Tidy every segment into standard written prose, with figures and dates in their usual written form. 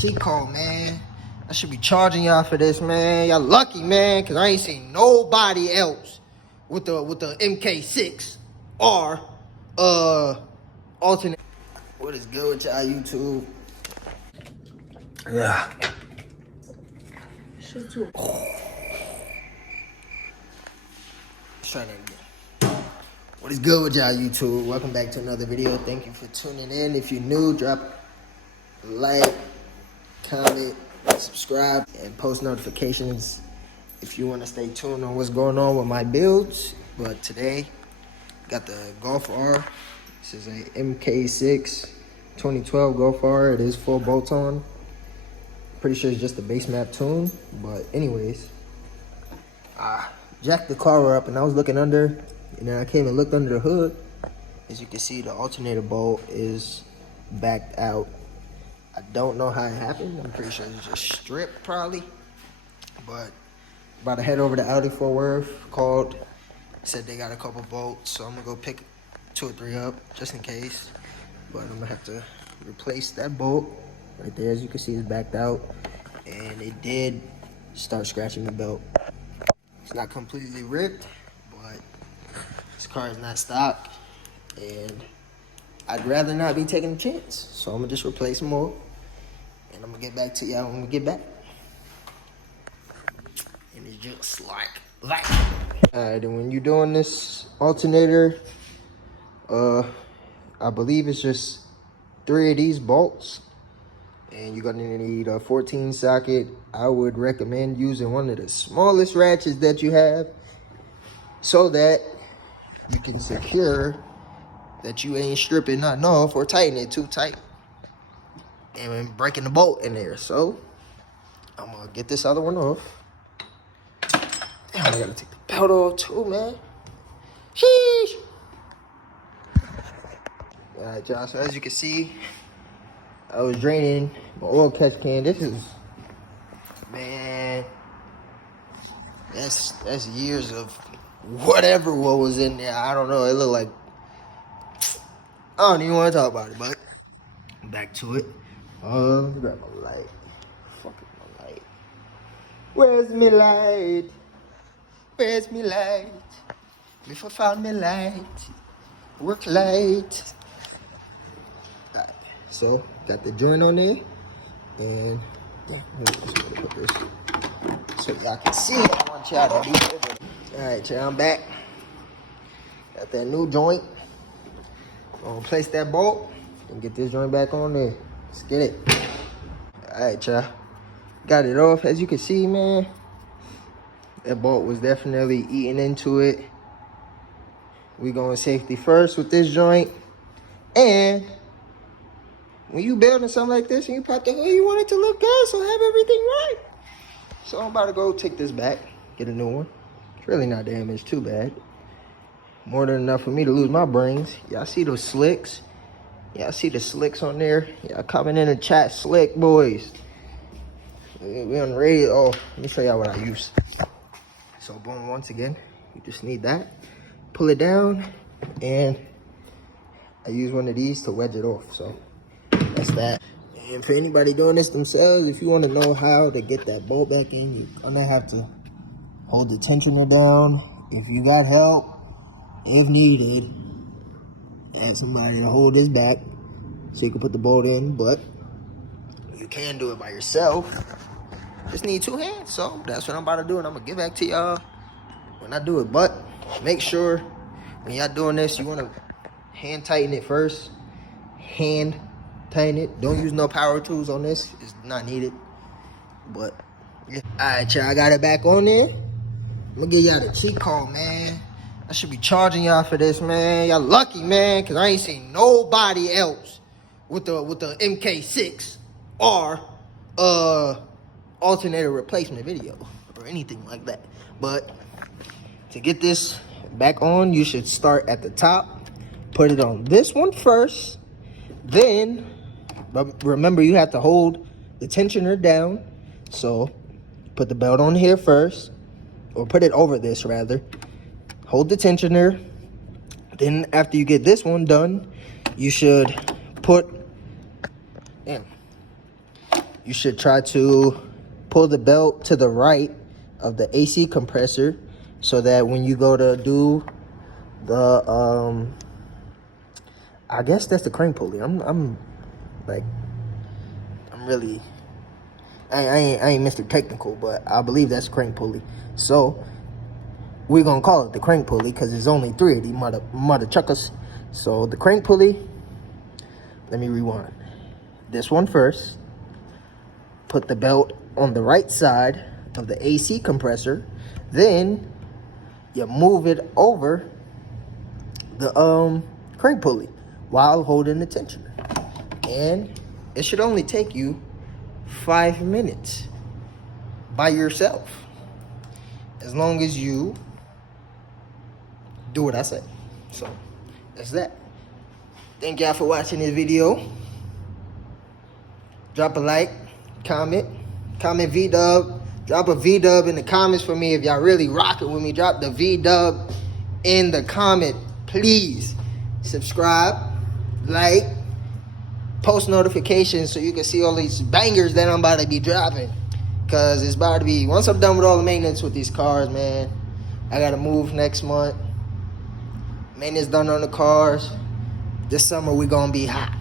cheat code, man. I should be charging y'all for this, man. Y'all lucky, man, because I ain't seen nobody else with the MK6R Alternator. What is good with y'all, YouTube? Yeah. Shit too. Try that again. What is good with y'all, YouTube? Welcome back to another video. Thank you for tuning in. If you're new, drop a like, comment, subscribe, and post notifications if you want to stay tuned on what's going on with my builds. But today, got the Golf R. This is a MK6 2012 Golf R. It is full bolt on. Pretty sure it's just a base map tune. But anyways, jacked the car up and I was looking under, and then I came and looked under the hood. As you can see, the alternator bolt is backed out. I don't know how it happened. I'm pretty sure it's just stripped probably. But about to head over to Audi Fort Worth. Called, said they got a couple bolts, so I'm gonna go pick 2 or 3 up just in case. But I'm gonna have to replace that bolt right there. As you can see, it's backed out, and it did start scratching the belt. It's not completely ripped, but this car is not stock, and I'd rather not be taking a chance. So I'm gonna just replace them all, and I'm gonna get back to y'all when we get back. And it's just like that. Alright, and when you're doing this alternator, I believe it's just 3 of these bolts, and you're gonna need a 14 socket. I would recommend using one of the smallest ratchets that you have, so that you can secure that you ain't stripping nothing off or tightening it too tight and breaking the bolt in there. So I'm gonna get this other one off. Damn, I gotta take the belt off too, man. Sheesh. All right, y'all, so as you can see, I was draining my oil catch can. This is, man, that's years of whatever what was in there. I don't know. It looked like, I don't even want to talk about it, but back to it. Grab my light. Fucking my light. Where's me light? Where's me light? If I found me light, work light. Alright, so got the joint on there, and yeah, I'm just gonna put this so y'all can see. I want y'all to be over. Alright, y'all, I'm back. Got that new joint. I'm gonna place that bolt and get this joint back on there. Let's get it. Alright, y'all. Got it off. As you can see, man, that bolt was definitely eating into it. We going safety first with this joint. And when you building something like this and you pop the hood, you want it to look good, so have everything right. So I'm about to go take this back, get a new one. It's really not damaged too bad. More than enough for me to lose my brains. Y'all see those slicks? Y'all see the slicks on there? Y'all comment in the chat, slick boys. We on the radio. Oh, let me show y'all what I use. So boom, once again, you just need that. Pull it down, and I use one of these to wedge it off. So that's that. And for anybody doing this themselves, if you want to know how to get that bolt back in, you're gonna have to hold the tensioner down. If you got help, if needed, have somebody to hold this back so you can put the bolt in. But you can do it by yourself. Just need 2 hands. So that's what I'm about to do, and I'm gonna get back to y'all when I do it. But make sure when y'all doing this, you want to hand tighten it first. Hand tighten it. Don't use no power tools on this. It's not needed. But yeah. Alright, y'all, I got it back on there. I'm gonna give y'all the cheat code, man. I should be charging y'all for this, man. Y'all lucky, man, because I ain't seen nobody else with the MK6R alternator replacement video or anything like that. But to get this back on, you should start at the top, put it on this one first, then, but remember, you have to hold the tensioner down. So put the belt on here first, or put it over this rather. Hold the tensioner. Then after you get this one done, you should put you should try to pull the belt to the right of the AC compressor so that when you go to do the I guess that's the crank pulley. I'm really I ain't Mr. Technical, but I believe that's crank pulley. So we're gonna call it the crank pulley because there's only 3 of these mother chuckers. So the crank pulley, let me rewind. This one first. Put the belt on the right side of the AC compressor. Then you move it over the crank pulley while holding the tensioner. And it should only take you 5 minutes by yourself. As long as you do what I say. So that's that. Thank y'all for watching this video. Drop a like, comment V-dub. Drop a V-dub in the comments for me if y'all really rocking with me. Drop the V-dub in the comment, please. Subscribe, like, post notifications so you can see all these bangers that I'm about to be dropping. Cause it's about to be, once I'm done with all the maintenance with these cars, man, I gotta move next month. Maintenance done on the cars. This summer we gonna be hot.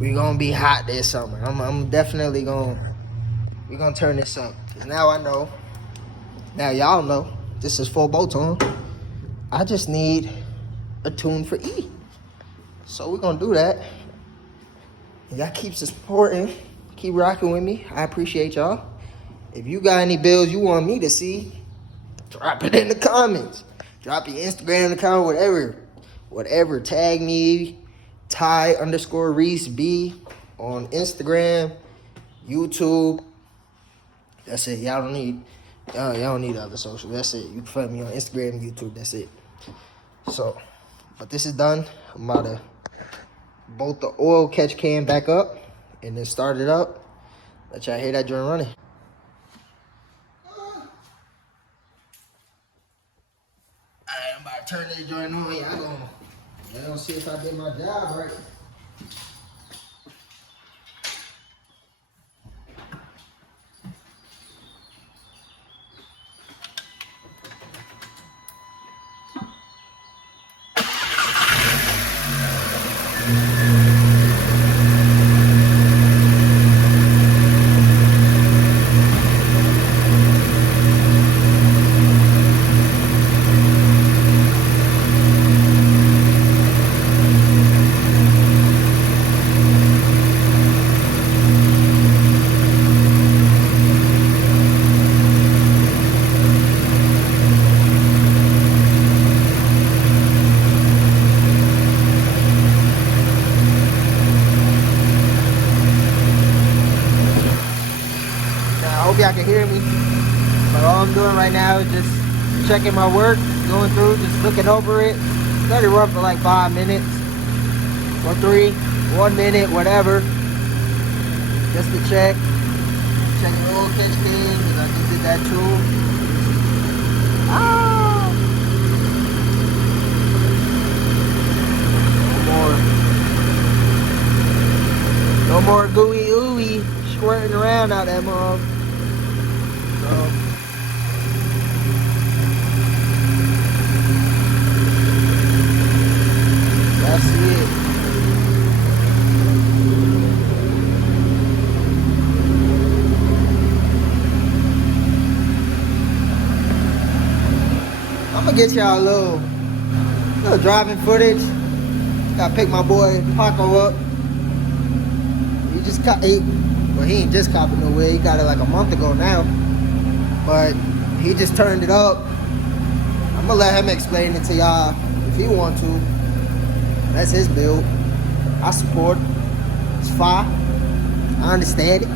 We gonna be hot this summer. I'm definitely we gonna turn this up. Cause now I know, now y'all know, this is full bolt on. I just need a tune for E. So we're gonna do that. Y'all keep supporting, keep rocking with me. I appreciate y'all. If you got any bills you want me to see, drop it in the comments. Drop your Instagram account, whatever. Tag me, Ty_Reese_B on Instagram, YouTube. That's it. Y'all don't need other social. That's it. You can find me on Instagram, YouTube. That's it. So, but this is done. I'm about to bolt the oil catch can back up and then start it up. Let y'all hear that joint running. Alright, I'm about to turn this joint on. Y'all gonna see if I did my job right. Y'all can hear me, but all I'm doing right now is just checking my work, going through, just looking over it. Let it run for like 5 minutes or 3, 1 minute, whatever, just to check the oil catch can, because I just did that too. No more gooey ooey squirting around out that mug. That's it. I'm gonna get y'all a little driving footage. Gotta pick my boy Paco up. He ain't just copping no way. He got it like a month ago now. But he just turned it up. I'm gonna let him explain it to y'all if he want to. That's his build. I support it. It's fine. I understand it.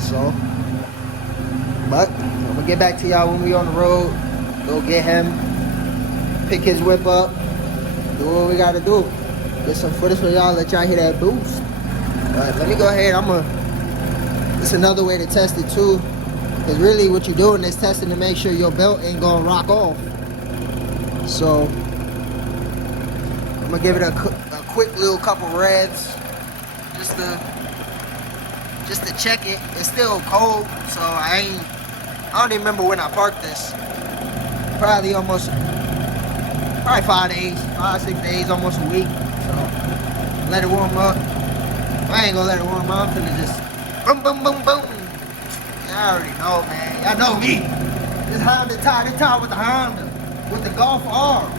So, but I'm gonna get back to y'all when we on the road. Go get him, pick his whip up, do what we gotta do. Get some footage for y'all, let y'all hear that boost. But let me go ahead. It's another way to test it too. Because really what you're doing is testing to make sure your belt ain't gonna rock off. So I'm gonna give it a quick little couple revs just to just to check it. It's still cold, so I don't even remember when I parked this. Probably 5 days, 6 days, almost a week. So let it warm up. I ain't gonna let it warm up. I'm gonna just boom, boom, boom, boom. Y'all already know, man. Y'all know me. This Honda tie, this tie with the Honda, with the Golf R.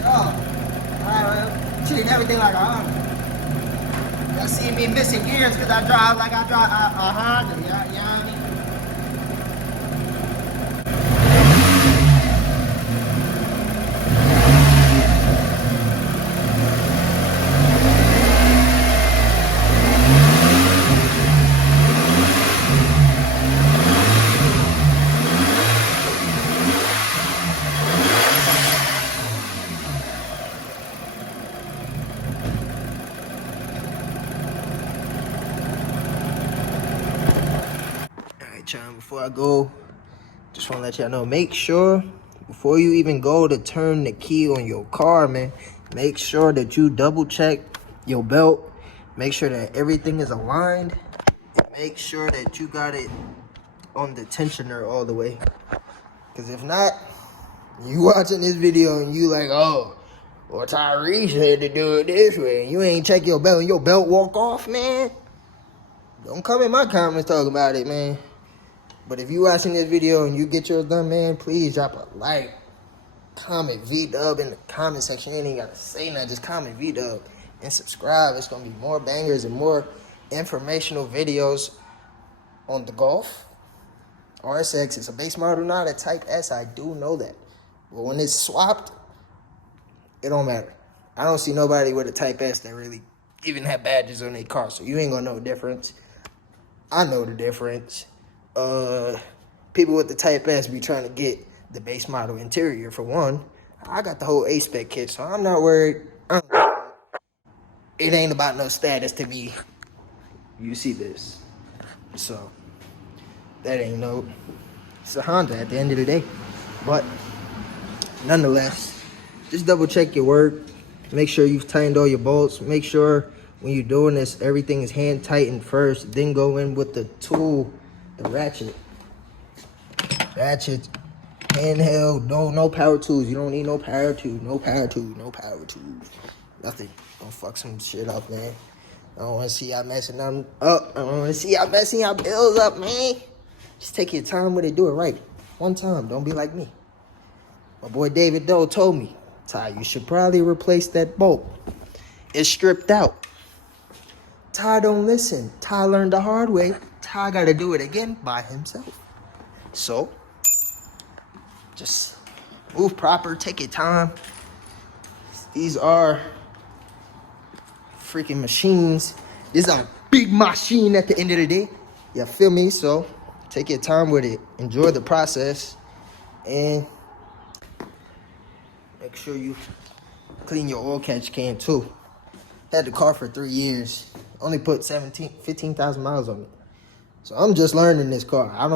Yeah. Treat everything like a Honda. Y'all see me missing gears because I drive like I drive a Honda. You know what I mean? Before I go, just want to let y'all know, make sure before you even go to turn the key on your car, man, make sure that you double check your belt, make sure that everything is aligned, and make sure that you got it on the tensioner all the way. Because if not, you watching this video and you like, oh, well, Tyrese had to do it this way, and you ain't check your belt and your belt walk off, man, don't come in my comments talking about it, man. But if you watching this video and you get yours done, man, please drop a like, comment V-dub in the comment section. You ain't even got to say nothing, just comment V-dub and subscribe. It's going to be more bangers and more informational videos on the Golf RSX. It's a base model, not a Type S. I do know that. But when it's swapped, it don't matter. I don't see nobody with a Type S that really even have badges on their car, so you ain't going to know the difference. I know the difference. People with the Type S be trying to get the base model interior for one. I got the whole A-spec kit, so I'm not worried. It ain't about no status to me. You see this. So, that ain't no... It's a Honda at the end of the day. But, nonetheless, just double check your work. Make sure you've tightened all your bolts. Make sure when you're doing this, everything is hand tightened first. Then go in with the tool, the ratchet, handheld, no power tools. You don't need no power tool, no power tools, nothing. Don't fuck some shit up, man. I don't want to see y'all messing them up. I don't want to see y'all messing y'all bills up, man. Just take your time with it, do it right. One time, don't be like me. My boy David Doe told me, Ty, you should probably replace that bolt. It's stripped out. Ty don't listen. Ty learned the hard way. Ty got to do it again by himself. So, just move proper, take your time. These are freaking machines. This is a big machine at the end of the day. You feel me? So, take your time with it. Enjoy the process. And make sure you clean your oil catch can too. Had the car for 3 years. Only put 15,000 miles on it. So I'm just learning this car. I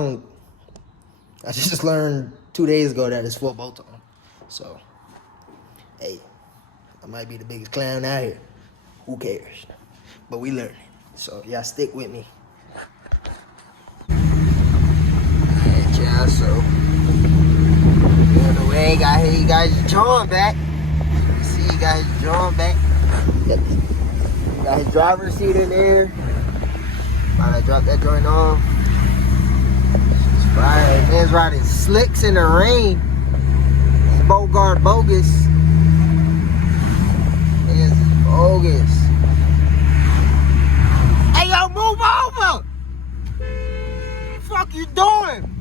just learned 2 days ago that it's full bolt on. So, hey, I might be the biggest clown out here. Who cares? But we learning. So y'all stick with me. Alright, y'all, so on the way, got here, you guys John back. See you guys John back. Yep. Got his driver's seat in there. Alright, drop that joint off. Right, man's riding slicks in the rain. It's Bogart bogus. It's bogus. Hey, yo, move over! What the fuck you doing?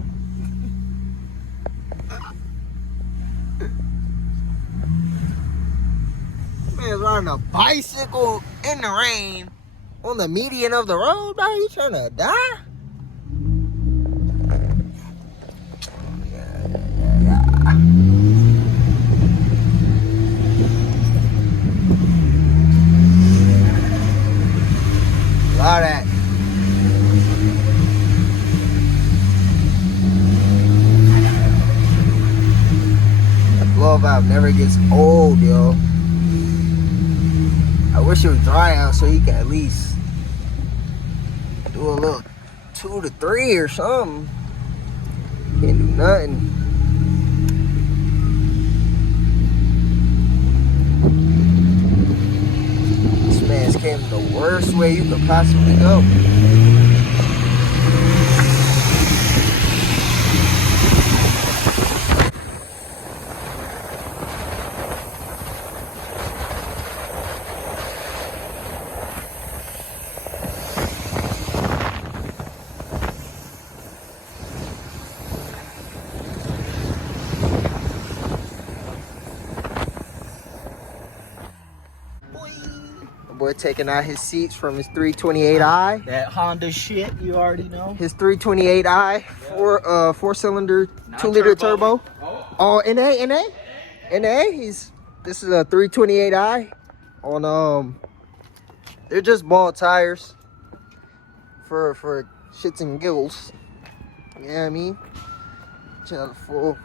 Man's riding a bicycle in the rain on the median of the road, bro. You trying to die? All that. That blow valve never gets old, yo. I wish it was dry out so you could at least do a little 2 to 3 or something. Can't do nothing. This man's came the worst way you could possibly go. Boy taking out his seats from his 328i. That Honda shit, you already know. His 328i, four-cylinder, 2-liter turbo. Oh, NA. This is a 328i on they're just ball tires for shits and giggles. You know what I mean? Channel full.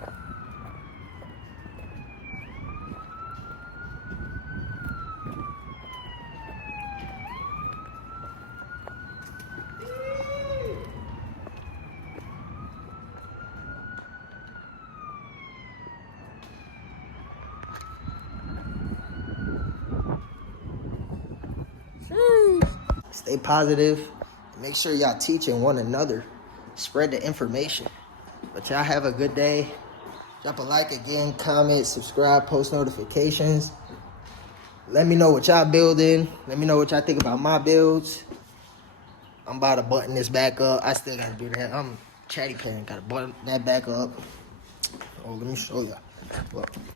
Stay positive. Make sure y'all teaching one another. Spread the information. But y'all have a good day. Drop a like again, comment, subscribe, post notifications. Let me know what y'all building. Let me know what y'all think about my builds. I'm about to button this back up. I still gotta do that. I'm chatty pan. Gotta button that back up. Oh, let me show y'all. Look.